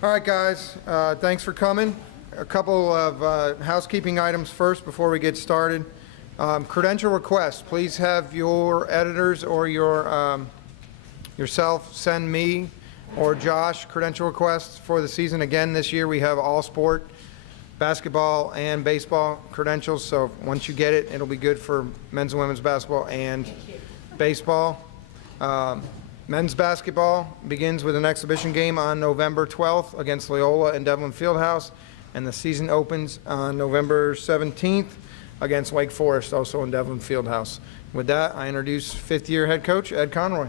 All right, guys, thanks for coming. A couple of housekeeping items first before we get started. Credential requests. Please have your editors or yourself send me or Josh credential requests for the season. Again, this year we have all sport, basketball and baseball credentials, so once you get it, it'll be good for men's and women's basketball and baseball. Men's basketball begins with an exhibition game on November 12th against Loyola in Devlin Fieldhouse, and the season opens on November 17th against Wake Forest, also in Devlin Fieldhouse. With that, I introduce fifth-year head coach Ed Conroy.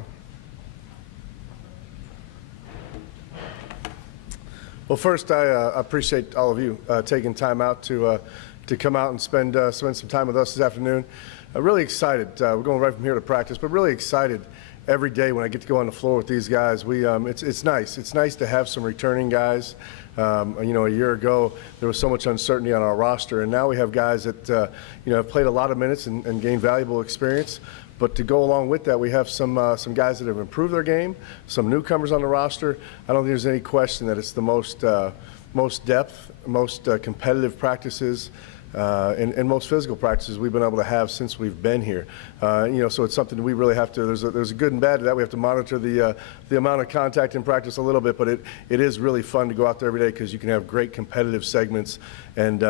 Well, first, I appreciate all of you taking time out to come out and spend some time with us this afternoon. Really excited. We're going right from here to practice, but really excited every day when I get to go on the floor with these guys. It's nice. It's nice to have some returning guys. A year ago there was so much uncertainty on our roster, and now we have guys that have played a lot of minutes and gained valuable experience. But to go along with that, we have some guys that have improved their game, some newcomers on the roster. I don't think there's any question that it's the most depth, most competitive practices, and most physical practices we've been able to have since we've been here. So it's something we really have to, there's a good and bad to that. We have to monitor the amount of contact in practice a little bit, but it is really fun to go out there every day because you can have great competitive segments and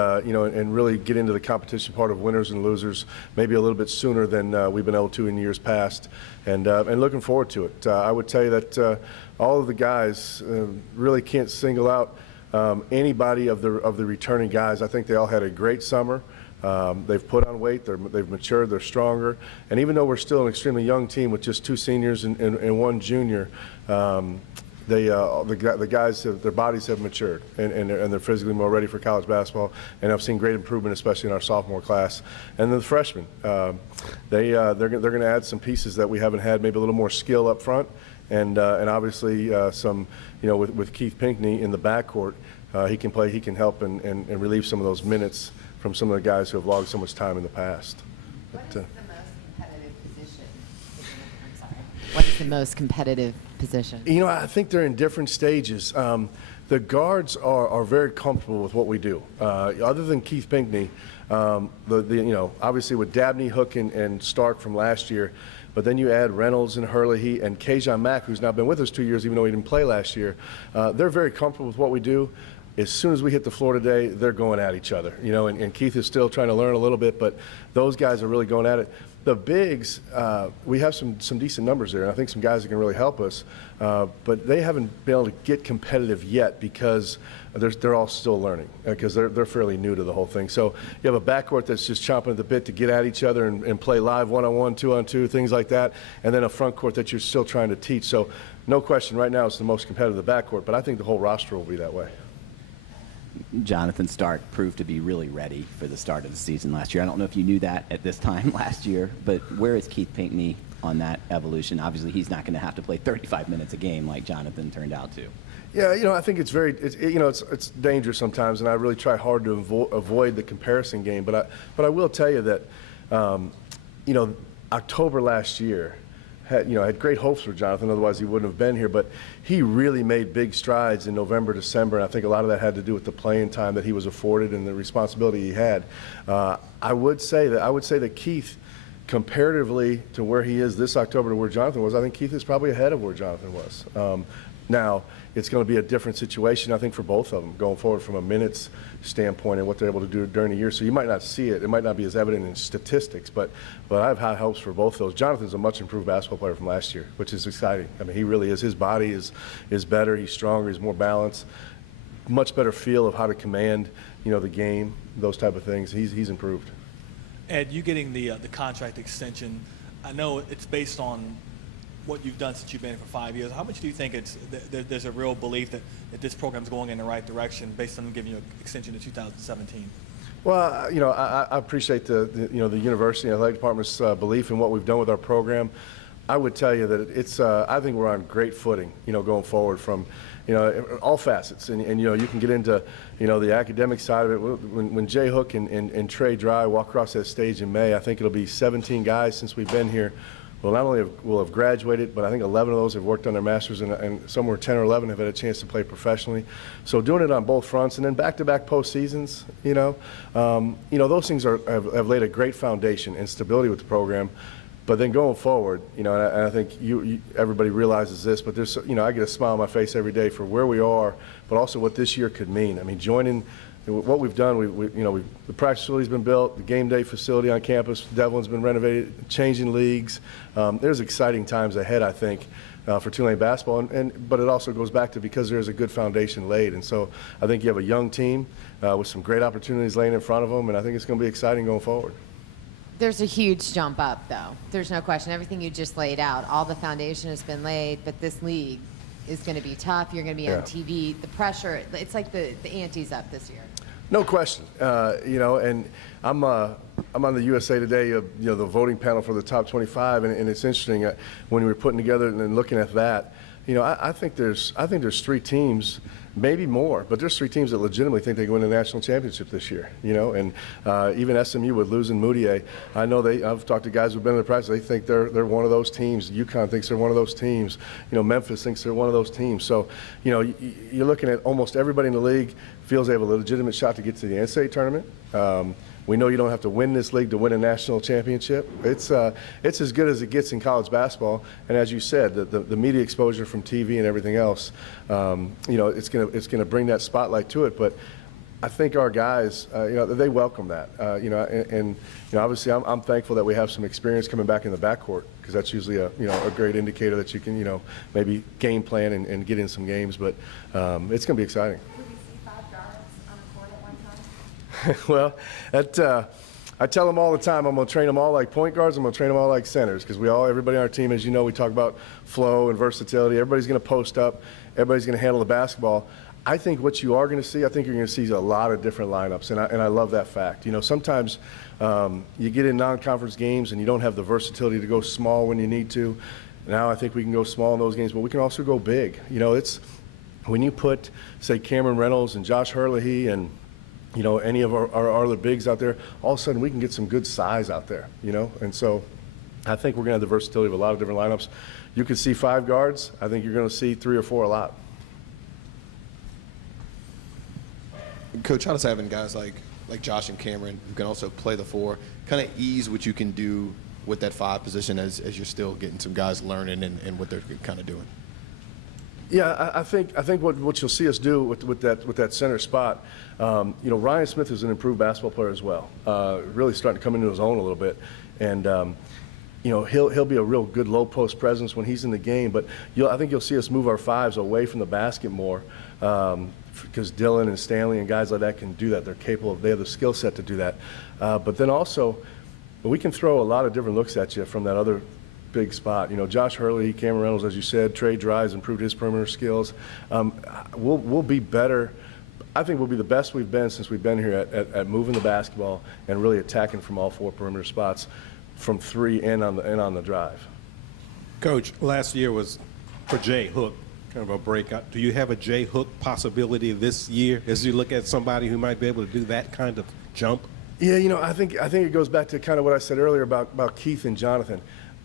really get into the competition part of winners and losers maybe a little bit sooner than we've been able to in years past, and looking forward to it. I would tell you that all of the guys really can't single out anybody of the returning guys. I think they all had a great summer. They've put on weight, they've matured, they're stronger, and even though we're still an extremely young team with just 2 seniors and 1 junior, the guys, their bodies have matured, and they're physically more ready for college basketball, and I've seen great improvement, especially in our sophomore class. And the freshmen, they're going to add some pieces that we haven't had, maybe a little more skill up front, and obviously some, with Keith Pinkney in the backcourt, he can play, he can help and relieve some of those minutes from some of the guys who have logged so much time in the past. What is the most competitive position? I'm sorry. What is the most competitive position? I think they're in different stages. The guards are very comfortable with what we do. Other than Keith Pinkney, obviously with Dabney, Hook, and Stark from last year, but then you add Reynolds and Hurley and Kajon Mack, who's now been with us 2 years, even though he didn't play last year. They're very comfortable with what we do. As soon as we hit the floor today, they're going at each other. And Keith is still trying to learn a little bit, but those guys are really going at it. The bigs, we have some decent numbers there, and I think some guys that can really help us, but they haven't been able to get competitive yet because they're all still learning, because they're fairly new to the whole thing. So you have a backcourt that's just chomping at the bit to get at each other and play live one-on-one, two-on-two, things like that, and then a front court that you're still trying to teach. So no question, right now it's the most competitive backcourt, but I think the whole roster will be that way. Jonathan Stark proved to be really ready for the start of the season last year. I don't know if you knew that at this time last year, but where is Keith Pinkney on that evolution? Obviously, he's not going to have to play 35 minutes a game like Jonathan turned out to. Yeah, I think it's it's dangerous sometimes, and I really try hard to avoid the comparison game. But I will tell you that, October last year, had great hopes for Jonathan, otherwise he wouldn't have been here, but he really made big strides in November, December, and I think a lot of that had to do with the playing time that he was afforded and the responsibility he had. I would say that Keith, comparatively to where he is this October to where Jonathan was, I think Keith is probably ahead of where Jonathan was. Now, it's going to be a different situation, I think, for both of them going forward from a minutes standpoint and what they're able to do during the year. So you might not see it. It might not be as evident in statistics, but I have high hopes for both of those. Jonathan's a much improved basketball player from last year, which is exciting. I mean, he really is. His body is better. He's stronger. He's more balanced. Much better feel of how to command, the game, those type of things. He's improved. Ed, you getting the contract extension, I know it's based on what you've done since you've been here for 5 years. How much do you think there's a real belief that this program's going in the right direction based on them giving you an extension to 2017? Well, I appreciate the university and athletic department's belief in what we've done with our program. I would tell you that it's I think we're on great footing, going forward from, all facets, and you can get into, the academic side of it. When Jay Hook and Trey Dry walk across that stage in May, I think it'll be 17 guys since we've been here will not only will have graduated, but I think 11 of those have worked on their masters, and somewhere 10 or 11 have had a chance to play professionally. So doing it on both fronts, and then back-to-back postseasons, those things have laid a great foundation and stability with the program. But then going forward, and I think everybody realizes this, but there's, I get a smile on my face every day for where we are, but also what this year could mean. I mean, joining what we've done, the practice facility's been built, the game day facility on campus, Devlin's been renovated, changing leagues. There's exciting times ahead, I think, for Tulane basketball, but it also goes back to because there's a good foundation laid. And so I think you have a young team with some great opportunities laying in front of them, and I think it's going to be exciting going forward. There's a huge jump up, though. There's no question. Everything you just laid out, all the foundation has been laid, but this league is going to be tough. You're going to be on TV. The pressure, it's like the ante's up this year. No question. And I'm on the USA Today, the voting panel for the top 25, and it's interesting when we were putting together and looking at that. I think there's 3 teams, maybe more, but there's 3 teams that legitimately think they can win the national championship this year. And even SMU with losing Moutier, I know I've talked to guys who've been in the practice. They think they're one of those teams. UConn thinks they're one of those teams. Memphis thinks they're one of those teams. So, you're looking at almost everybody in the league feels they have a legitimate shot to get to the NCAA tournament. We know you don't have to win this league to win a national championship. It's as good as it gets in college basketball. And as you said, the media exposure from TV and everything else, it's gonna bring that spotlight to it. But I think our guys, they welcome that. Obviously I'm thankful that we have some experience coming back in the backcourt, because that's usually a great indicator that you can maybe game plan and get in some games. But it's gonna be exciting. Well, I tell them all the time, I'm going to train them all like point guards, I'm going to train them all like centers, because everybody on our team, as you know, we talk about flow and versatility. Everybody's going to post up. Everybody's going to handle the basketball. I think what you are going to see, I think you're going to see a lot of different lineups, and I love that fact. Sometimes you get in non-conference games and you don't have the versatility to go small when you need to. Now I think we can go small in those games, but we can also go big. It's when you put, say, Cameron Reynolds and Josh Hurley and any of our other bigs out there, all of a sudden we can get some good size out there, And so I think we're going to have the versatility of a lot of different lineups. You could see 5 guards. I think you're going to see 3 or 4 a lot. Coach, how does having guys like Josh and Cameron, who can also play the 4, kind of ease what you can do with that 5 position as you're still getting some guys learning and what they're kind of doing? Yeah, I think what you'll see us do with that center spot, Ryan Smith is an improved basketball player as well, really starting to come into his own a little bit, and he'll be a real good low post presence when he's in the game. But I think you'll see us move our 5s away from the basket more, because Dylan and Stanley and guys like that can do that. They're capable. They have the skill set to do that. But then also, we can throw a lot of different looks at you from that other big spot. Josh Hurley, Cameron Reynolds, as you said, Trey Dries improved his perimeter skills. We'll be better. I think we'll be the best we've been since we've been here at moving the basketball and really attacking from all 4 perimeter spots, from 3 and on the drive. Coach, last year was for Jay Hook, kind of a breakout. Do you have a Jay Hook possibility this year as you look at somebody who might be able to do that kind of jump? Yeah, I think it goes back to kind of what I said earlier about Keith and Jonathan.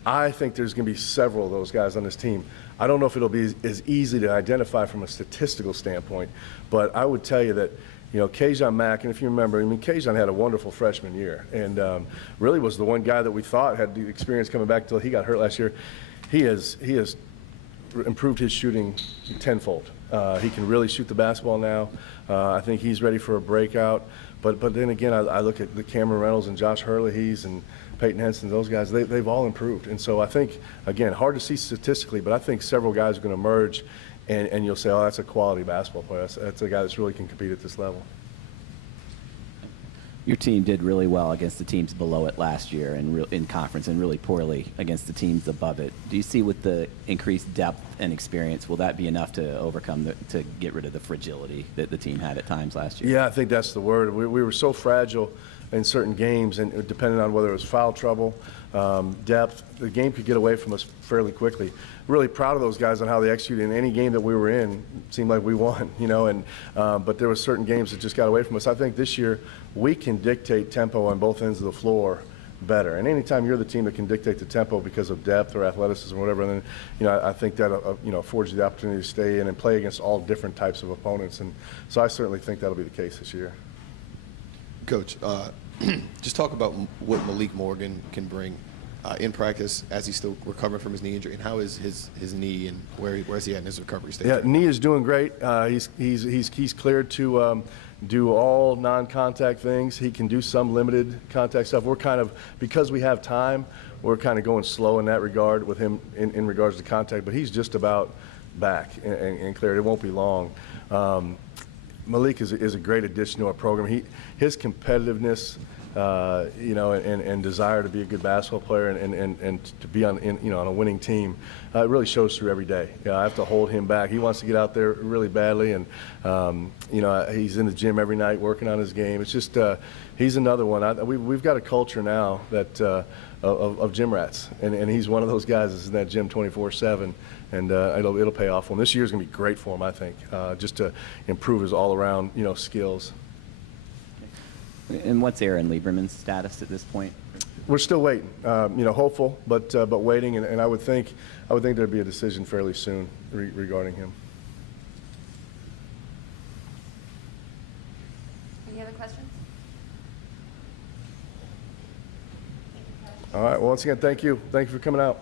I think there's going to be several of those guys on this team. I don't know if it'll be as easy to identify from a statistical standpoint, but I would tell you that, Kajon Mack, and if you remember, Kajon had a wonderful freshman year, and really was the one guy that we thought had the experience coming back until he got hurt last year. He has improved his shooting tenfold. He can really shoot the basketball now. I think he's ready for a breakout. But then again, I look at the Cameron Reynolds and Josh Hurley, and Peyton Henson, those guys, they've all improved. And so I think, again, hard to see statistically, but I think several guys are going to emerge, and you'll say, oh, that's a quality basketball player. That's a guy that's really can compete at this level. Your team did really well against the teams below it last year in conference, and really poorly against the teams above it. Do you see, with the increased depth and experience, will that be enough to overcome to get rid of the fragility that the team had at times last year? Yeah, I think that's the word. We were so fragile in certain games, and depending on whether it was foul trouble, depth, the game could get away from us fairly quickly. Really proud of those guys on how they executed in any game that we were in. It seemed like we won, but there were certain games that just got away from us. I think this year we can dictate tempo on both ends of the floor better. And anytime you're the team that can dictate the tempo because of depth or athleticism or whatever, then I think that affords you the opportunity to stay in and play against all different types of opponents. And so I certainly think that'll be the case this year. Coach, just talk about what Malik Morgan can bring in practice as he's still recovering from his knee injury, and how is his knee and where's he at in his recovery stage? Yeah, knee is doing great. He's cleared to do all non-contact things. He can do some limited contact stuff. We're kind of, because we have time, we're kind of going slow in that regard with him in regards to contact, but he's just about back and cleared. It won't be long. Malik is a great addition to our program. His competitiveness, and desire to be a good basketball player and to be on a winning team, it really shows through every day. I have to hold him back. He wants to get out there really badly, and he's in the gym every night working on his game. It's just he's another one. We've got a culture now that of gym rats, and he's one of those guys that's in that gym 24/7, and it'll pay off for him. This year's going to be great for him, I think, just to improve his all-around skills. And what's Aaron Lieberman's status at this point? We're still waiting. Hopeful, but waiting, and I would think there'd be a decision fairly soon regarding him. Any other questions? All right. Well, once again, thank you. Thank you for coming out.